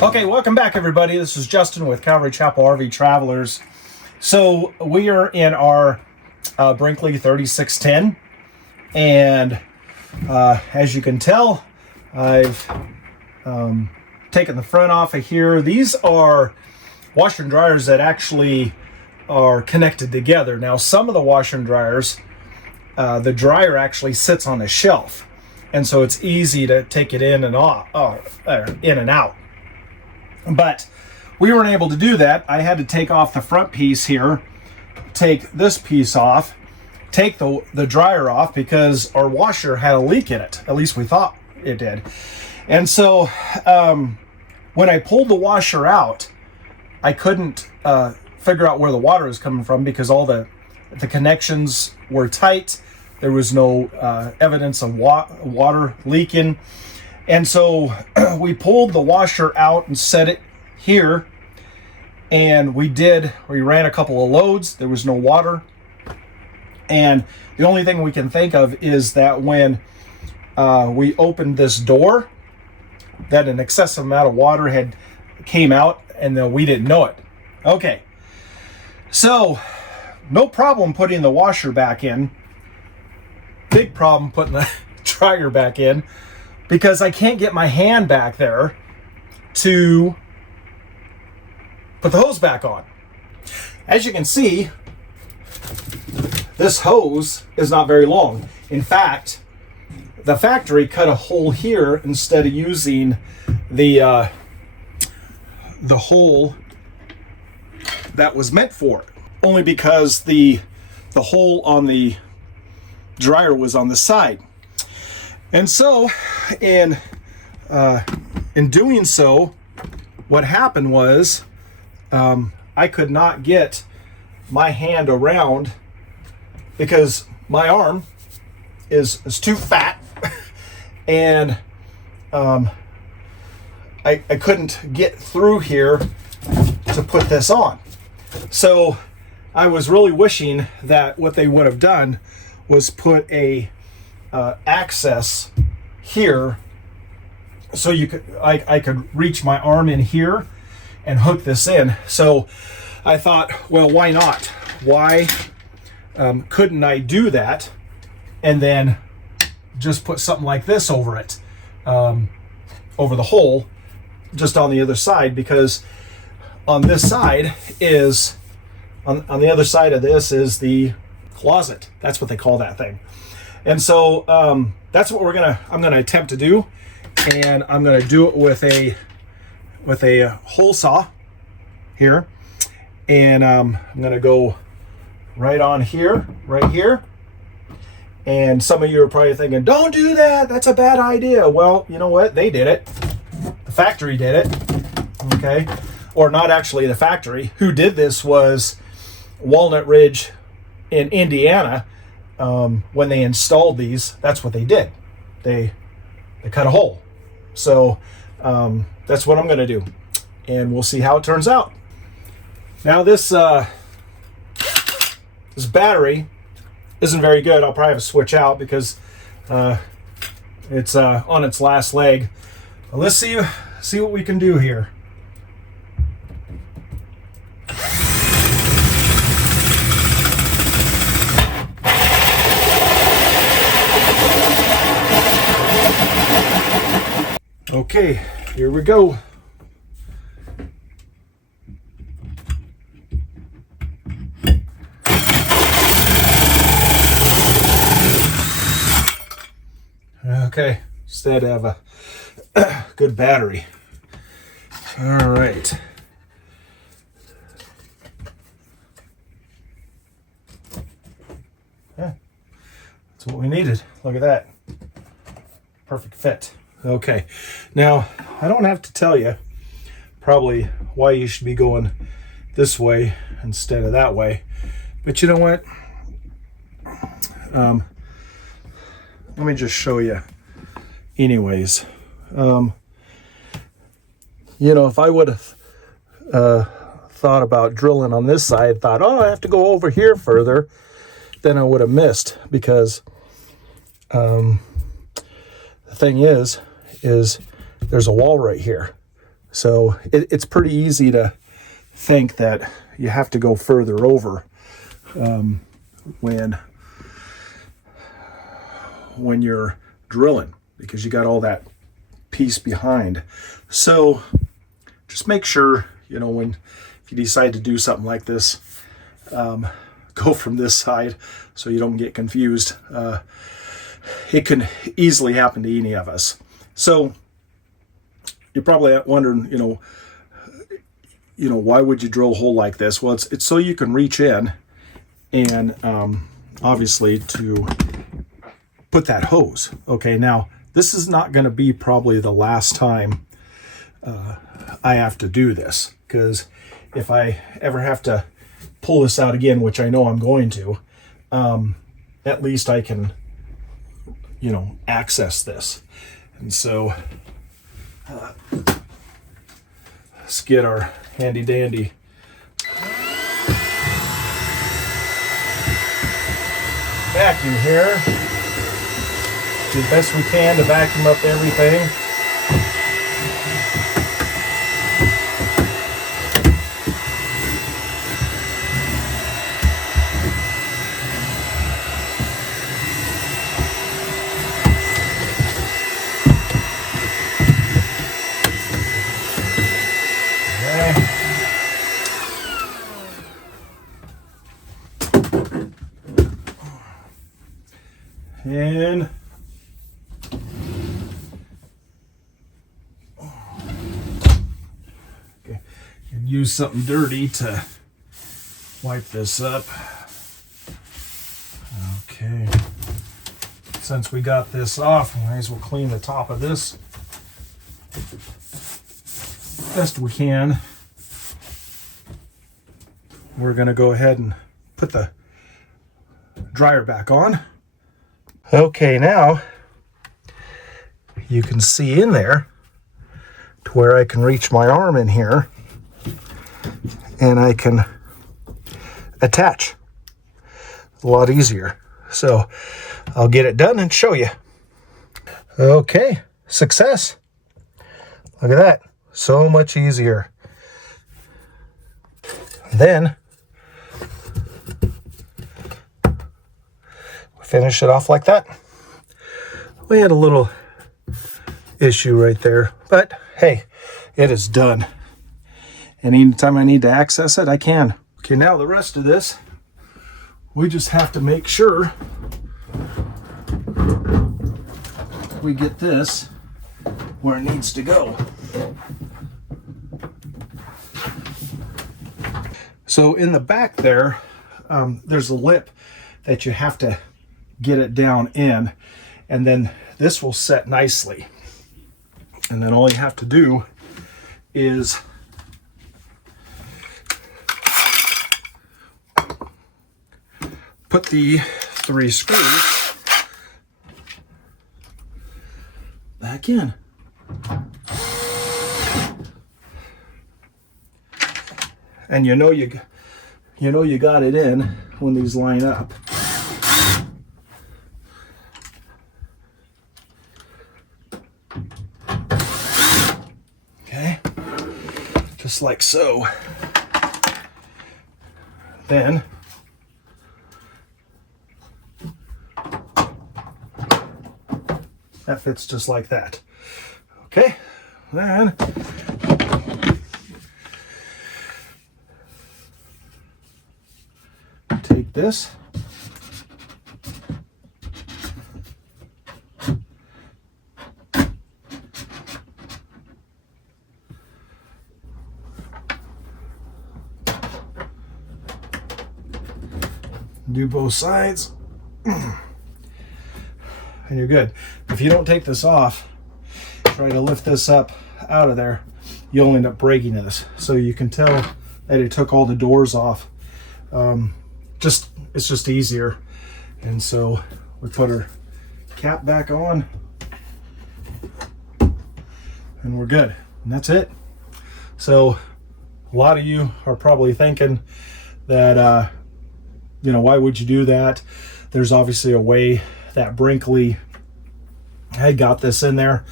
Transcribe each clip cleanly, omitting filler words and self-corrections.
Okay, welcome back everybody. This is Justin with Calvary Chapel RV Travelers. So we are in our Brinkley 3610, and as you can tell, I've taken the front off of here. These are washer and dryers that actually are connected together. Now some of the washer and dryers, the dryer actually sits on a shelf, and so it's easy to take it in and out. But we weren't able to do that. I had to take off the front piece here, take this piece off, take the dryer off because our washer had a leak in it. At least we thought it did. And so when I pulled the washer out, I couldn't figure out where the water was coming from because all the connections were tight. There was no evidence of water leaking. And so we pulled the washer out and set it here, and we ran a couple of loads. There was no water, and the only thing we can think of is that when we opened this door, that an excessive amount of water had came out, and we didn't know it. Okay, so no problem putting the washer back in. Big problem putting the dryer back in, because I can't get my hand back there to put the hose back on. As you can see, this hose is not very long. In fact, the factory cut a hole here instead of using the hole that was meant for it, only because the hole on the dryer was on the side. And so, in doing so, what happened was I could not get my hand around because my arm is too fat, and I couldn't get through here to put this on. So I was really wishing that what they would have done was put a access here, so I could reach my arm in here and hook this in. So I thought, well, why not? Why couldn't I do that and then just put something like this over it, over the hole, just on the other side? Because on this side is on the other side of this is the closet. That's what they call that thing. And so that's what I'm gonna attempt to do, and I'm gonna do it with a hole saw here, and I'm gonna go right on here, right here. And some of you are probably thinking, "Don't do that. That's a bad idea." Well, you know what? They did it. The factory did it. Okay, or not actually the factory. Who did this was Walnut Ridge in Indiana. When they installed these, that's what they did. They cut a hole. So that's what I'm going to do, and we'll see how it turns out. Now this battery isn't very good. I'll probably have to switch out because it's on its last leg. But let's see what we can do here. Okay, here we go. Okay, instead of a good battery. All right. Yeah, that's what we needed. Look at that. Perfect fit. Okay, now I don't have to tell you probably why you should be going this way instead of that way, but you know what? Let me just show you anyways. You know, if I would have thought about drilling on this side, thought, oh, I have to go over here further, then I would have missed, because the thing is there's a wall right here. So it's pretty easy to think that you have to go further over when you're drilling, because you got all that piece behind. So just make sure, you know, if you decide to do something like this, go from this side so you don't get confused. It can easily happen to any of us. So you're probably wondering, why would you drill a hole like this? Well, it's so you can reach in and obviously to put that hose. Okay, now this is not going to be probably the last time I have to do this, because if I ever have to pull this out again, which I know I'm going to, at least I can, access this. And so let's get our handy dandy vacuum here. Do the best we can to vacuum up everything. And okay, and use something dirty to wipe this up. Okay, since we got this off, we might as well clean the top of this best we can. We're going to go ahead and put the dryer back on. Okay, now you can see in there to where I can reach my arm in here and I can attach a lot easier. So I'll get it done and show you. Okay, success. Look at that, so much easier. Then finish it off like that. We had a little issue right there, but hey, it is done. And anytime I need to access it, I can. Okay, now the rest of this, we just have to make sure we get this where it needs to go. So in the back there, there's a lip that you have to get it down in, and then this will set nicely. And then all you have to do is put the 3 screws back in. And you know you got it in when these line up. Okay, just like so. Then that fits just like that. Okay, then take this, do both sides, and you're good. If you don't take this off, try to lift this up out of there, you'll end up breaking this. So you can tell that it took all the doors off. It's just easier. And so we put our cap back on and we're good. And that's it. So a lot of you are probably thinking that, why would you do that? There's obviously a way that Brinkley had got this in there.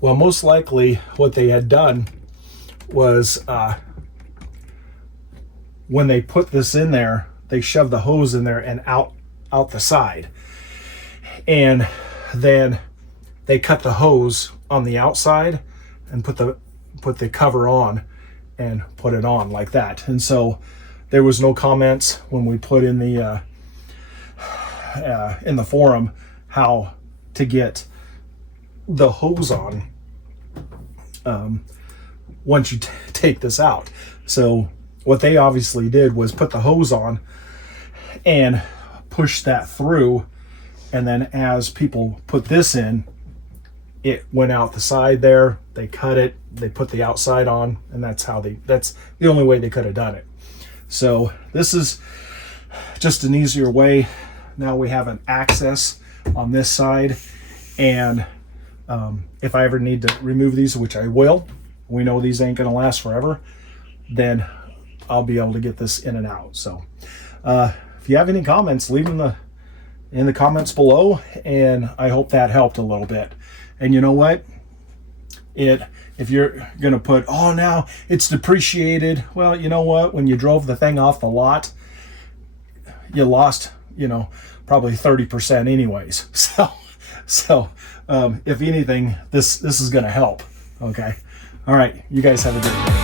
Well, most likely what they had done was when they put this in there, they shoved the hose in there and out the side, and then they cut the hose on the outside and put the cover on and put it on like that. And so there was no comments when we put in the forum how to get the hose on once you take this out. So what they obviously did was put the hose on and push that through, and then as people put this in, it went out the side there. They cut it, they put the outside on, and that's the only way they could have done it. So this is just an easier way. Now we have an access on this side, and if I ever need to remove these, which I will, we know these ain't gonna last forever, then I'll be able to get this in and out. So if you have any comments, leave them in the comments below, and I hope that helped a little bit. And you know what? If you're gonna put, oh, now it's depreciated, well, you know what? When you drove the thing off the lot, you lost, probably 30% anyways. So if anything, this is gonna help. Okay. All right. You guys have a good day.